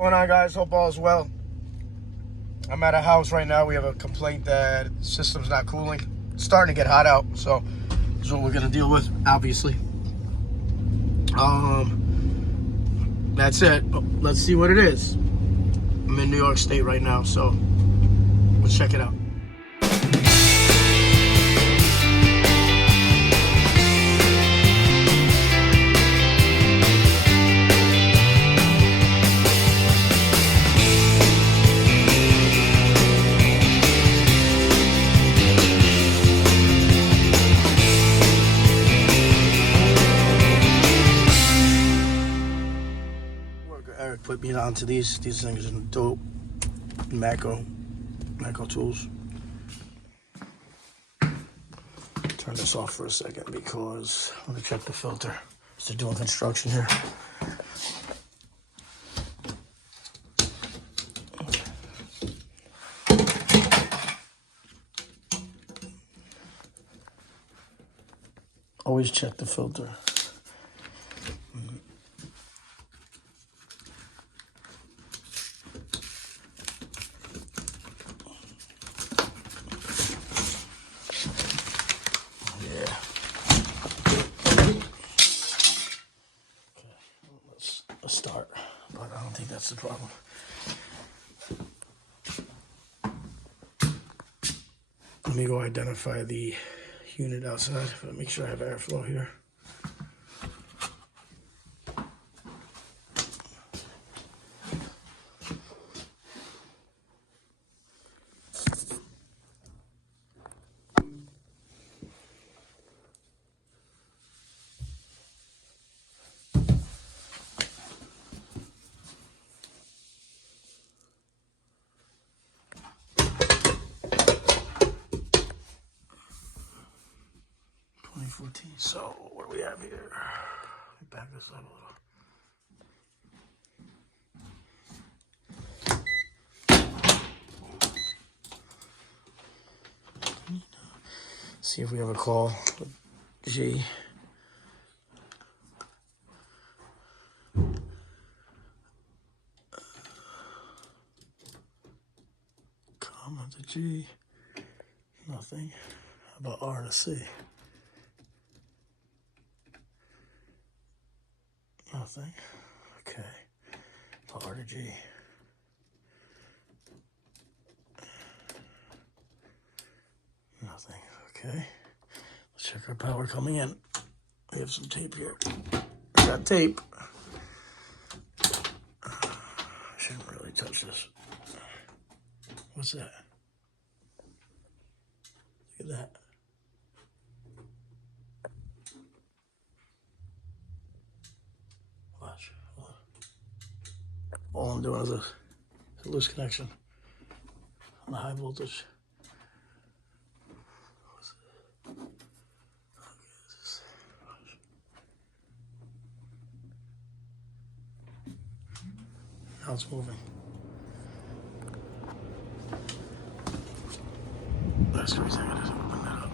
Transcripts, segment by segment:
What's going on, guys? Hope all is well. I'm at a house right now. We have a complaint that the system's not cooling. It's starting to get hot out, so this is what we're gonna deal with, obviously. That's it. Let's see what it is. I'm in New York State right now, so let's check it out. Eric put me onto these things are dope. Mako tools. Turn this off for a second because I'm gonna check the filter. They're doing construction here. Always check the filter. Start, but I don't think that's the problem. Let me go identify the unit outside, but make sure I have airflow here. So what do we have here? Let me back this up a little. See if we have a call with G. Comma to G. Nothing. How about R to C? Nothing. Okay. R to G. Nothing. Okay. Let's check our power coming in. We have some tape here. I got tape. Shouldn't really touch this. What's that? Look at that. Watch. All I'm doing is a loose connection on a high voltage. Now it's moving. That's crazy. I gotta open that up.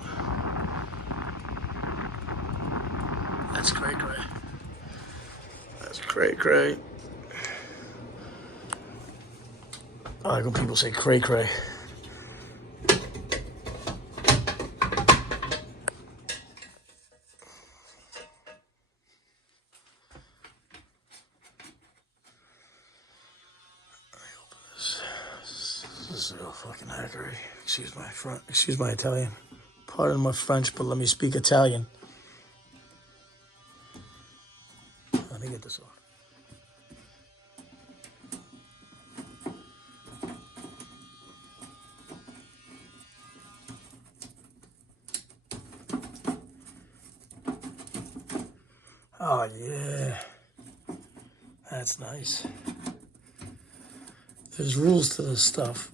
That's cray. That's cray. I like when people say cray. This is real fucking hackery. Excuse my Italian. Pardon my French, but let me speak Italian. Let me get this off. Oh yeah, that's nice. There's rules to this stuff.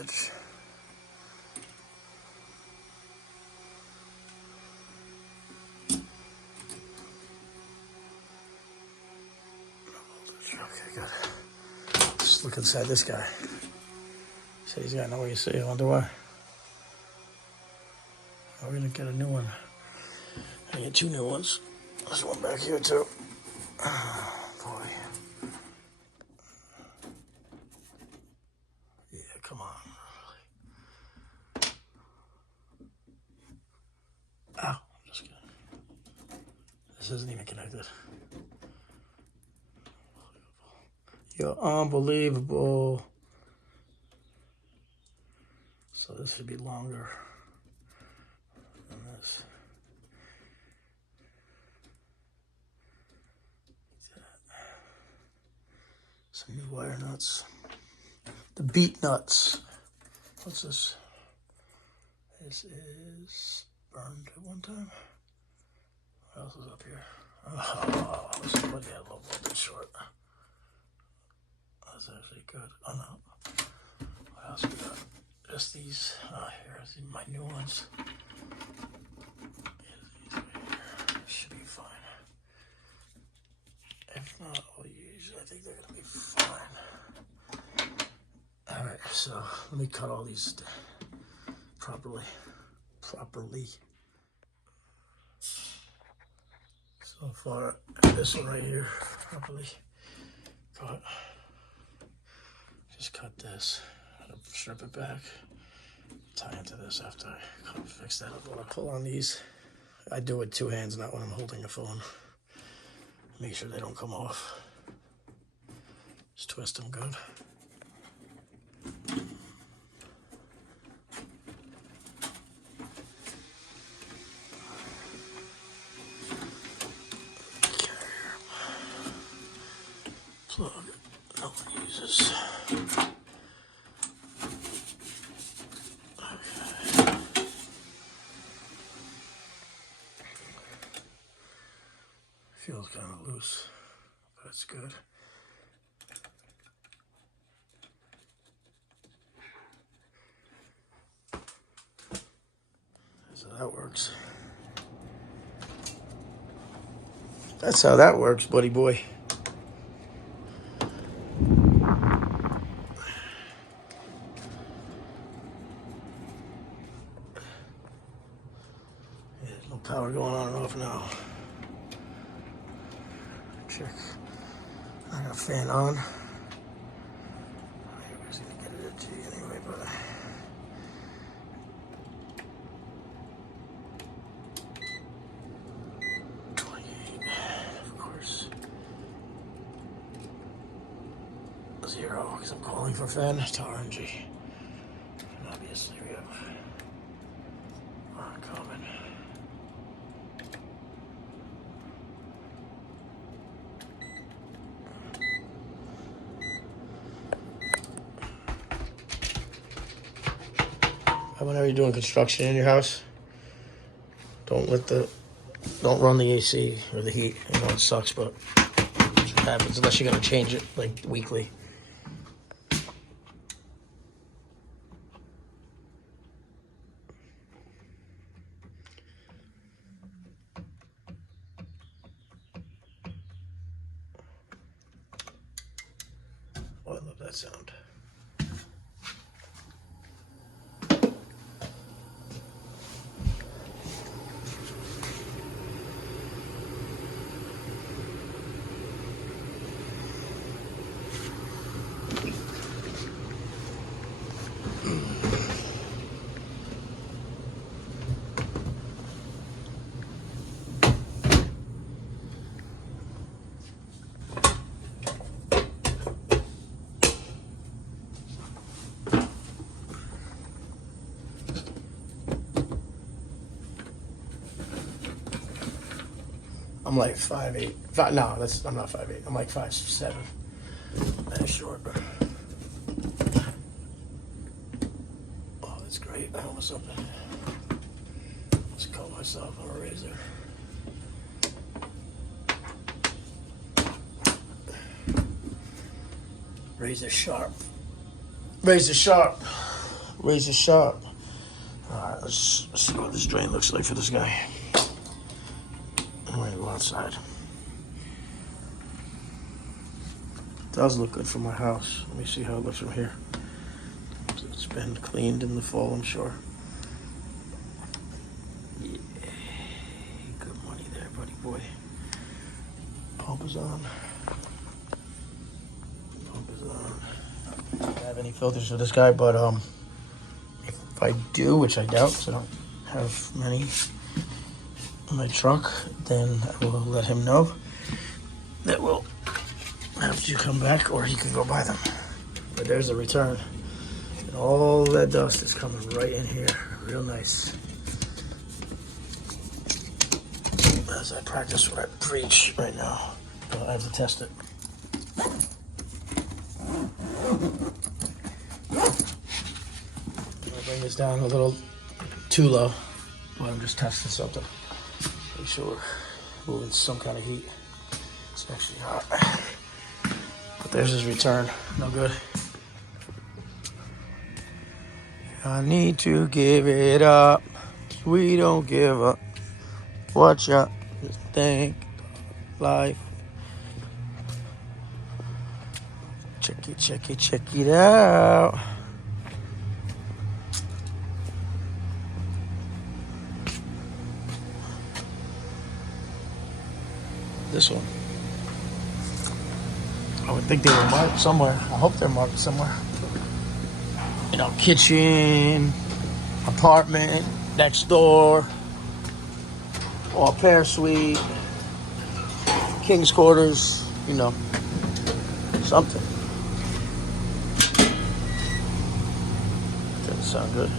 voltage. Okay, good. Just look inside this guy. Say he's got no AC. I wonder why. We're gonna get a new one. I get 2 new ones. There's one back here too. Boy. Yeah, come on. Ow, just kidding. This isn't even connected. You're unbelievable. So this should be longer than this. Some new wire nuts. The beat nuts. What's this? This is burned at one time. What else is up here? Oh, this is what they had low voltage short. That's actually good. Oh no. What else we got? Just these. Here's my new ones. These right here. Should be fine. If not, I'll use. I think they're gonna be fine. All right, so let me cut all these properly. So far, this one right here, properly cut. Just cut this, strip it back, tie into this after I fix that up. When I pull on these, I do it with 2 hands, not when I'm holding a phone. Make sure they don't come off. Just twist them good. Plug. No one uses. Okay. Feels kind of loose, but it's good. So that works. That's how that works, buddy boy. There's no power going on and off now. Check. I got a fan on. I was gonna get it to you anyway, but of course. 0, because I'm calling for fan to RNG. And obviously we have uncommon. Whenever you're doing construction in your house, don't run the AC or the heat. I know it sucks, but that's what happens unless you're gonna change it like weekly. Oh, I love that sound. I'm like 5'8". No, I'm not 5'8". I'm like 5'7". That's short. Oh, that's great. I almost opened it. Let's cut myself on a razor. Razor sharp. Razor sharp. razor sharp. Alright, let's see what this drain looks like for this guy. I'm gonna go outside. It does look good for my house. Let me see how it looks from here. It's been cleaned in the fall, I'm sure. Yeah. Good money there, buddy boy. Pump is on. Pump is on. I don't have any filters for this guy, but if I do, which I doubt, because I don't have many in my truck, then I will let him know that we'll have to come back, or he can go buy them. But there's the return. And all that dust is coming right in here. Real nice. As I practice what I preach right now. But I have to test it. I'm gonna bring this down a little too low. But I'm just testing something. Make sure we're moving some kind of heat. It's actually hot. But there's his return. No good. I need to give it up. We don't give up. Watch out. Just think life. Check it out. This one. I would think they were marked somewhere. I hope they're marked somewhere. You know, kitchen, apartment, next door, or pair suite, king's quarters, you know, something. Doesn't sound good.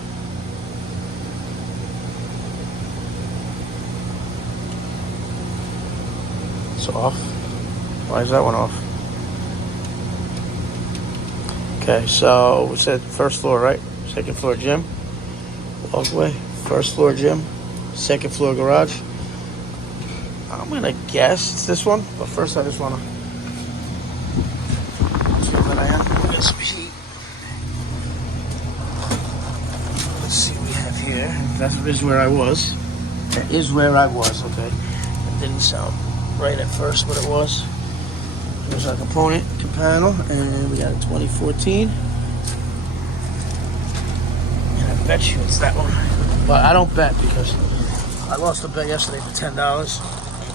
It's off. Why is that one off? Okay, so we said first floor, right? Second floor gym, walkway. First floor gym, second floor garage. I'm gonna guess it's this one, but first I just wanna see what I am. Get some heat. Let's see what we have here. That is where I was. That is where I was. Okay, it didn't sound right at first, but it was. There's our component panel, and we got a 2014. And I bet you it's that one. But I don't bet because I lost a bet yesterday for $10.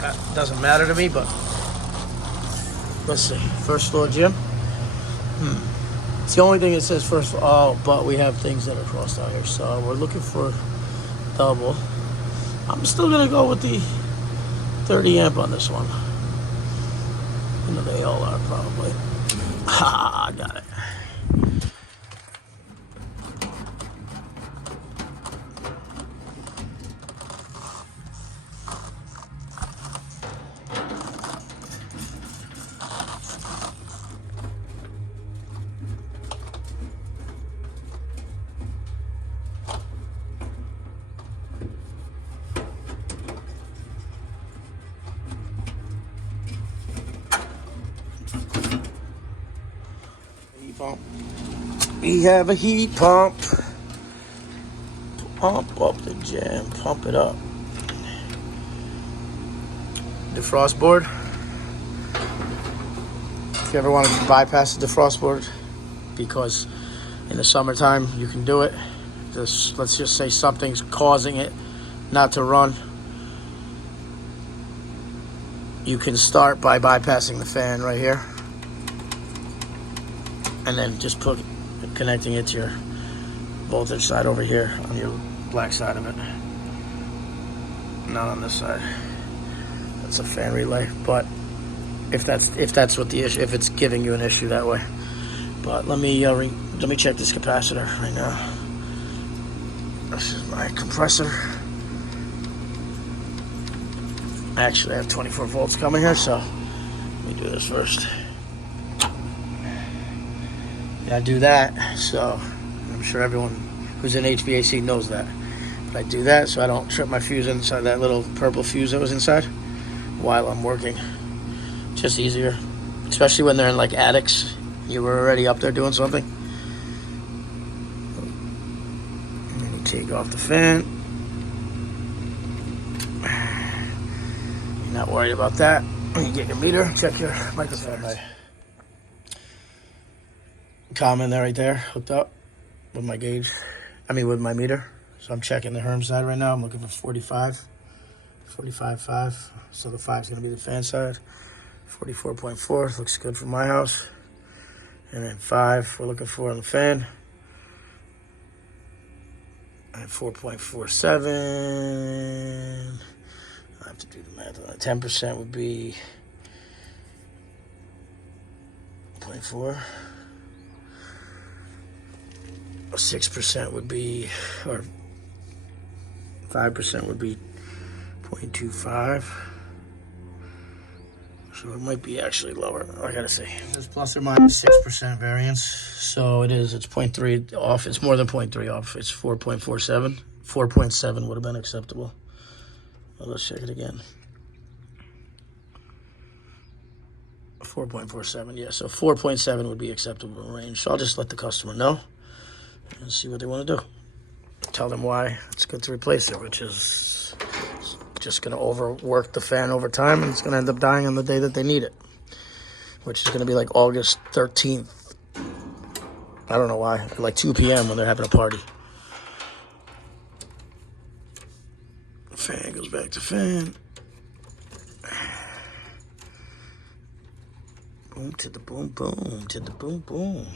That doesn't matter to me, but let's see. First floor gym. It's the only thing that says first floor. Oh, but we have things that are crossed out here. So we're looking for double. I'm still going to go with the 30 amp on this one. You know, they all are probably. Ha, I got it. Pump. We have a heat pump. Pump up the jam. Pump it up. Defrost board. If you ever want to bypass the defrost board, because in the summertime you can do it. Let's just say something's causing it not to run. You can start by bypassing the fan right here. And then just connecting it to your voltage side over here on your black side of it. Not on this side. That's a fan relay. But if that's what the issue, if it's giving you an issue that way. But let me check this capacitor right now. This is my compressor. Actually, I have 24 volts coming here, so let me do this first. I do that, so I'm sure everyone who's in HVAC knows that. But I do that so I don't trip my fuse inside that little purple fuse that was inside while I'm working. Just easier, especially when they're in like attics. You were already up there doing something. Take off the fan. You're not worried about that. You get your meter, check your microphone. My common there, right there, hooked up with my gauge. With my meter. So I'm checking the Herm side right now. I'm looking for 45.5. So the 5 is going to be the fan side. 44.4 looks good for my house. And then 5 we're looking for on the fan. And 4.47. I have to do the math on that. 10% would be 0.4. 6% would be, or 5% would be 0.25. So it might be actually lower. I gotta see. There's plus or minus 6% variance. So it's 0.3 off. It's more than 0.3 off. It's 4.47. 4.7 would have been acceptable. Well, let's check it again. 4.47, yeah. So 4.7 would be acceptable range. So I'll just let the customer know and see what they want to do. Tell them why it's good to replace it, which is just going to overwork the fan over time, and it's going to end up dying on the day that they need it, which is going to be like August 13th. I don't know why, like 2 p.m. when they're having a party. Fan goes back to fan. Boom to the boom, boom to the boom, boom.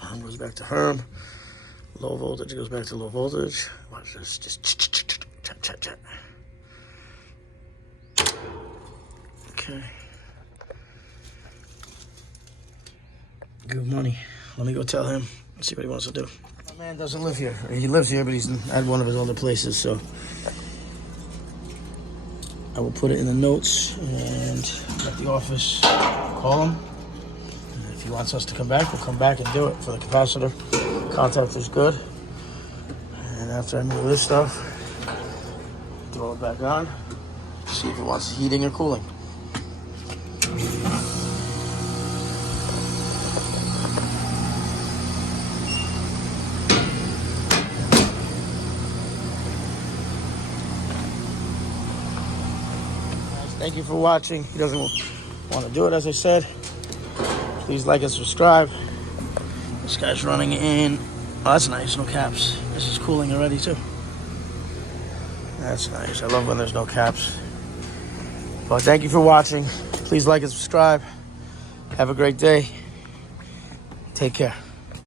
Herm goes back to Herm. Low voltage goes back to low voltage. Watch this. Just chat, chat, chat. Okay. Good money. Let me go tell him. See what he wants to do. My man doesn't live here. He lives here, but he's at one of his other places, so I will put it in the notes and at the office call him. If he wants us to come back, we'll come back and do it for the capacitor. Contact is good. And after I move this stuff, throw it back on. See if it wants heating or cooling. Thank you for watching. He doesn't want to do it, as I said. Please like and subscribe. This guy's running in. Oh, that's nice. No caps. This is cooling already, too. That's nice. I love when there's no caps. Well, thank you for watching. Please like and subscribe. Have a great day. Take care.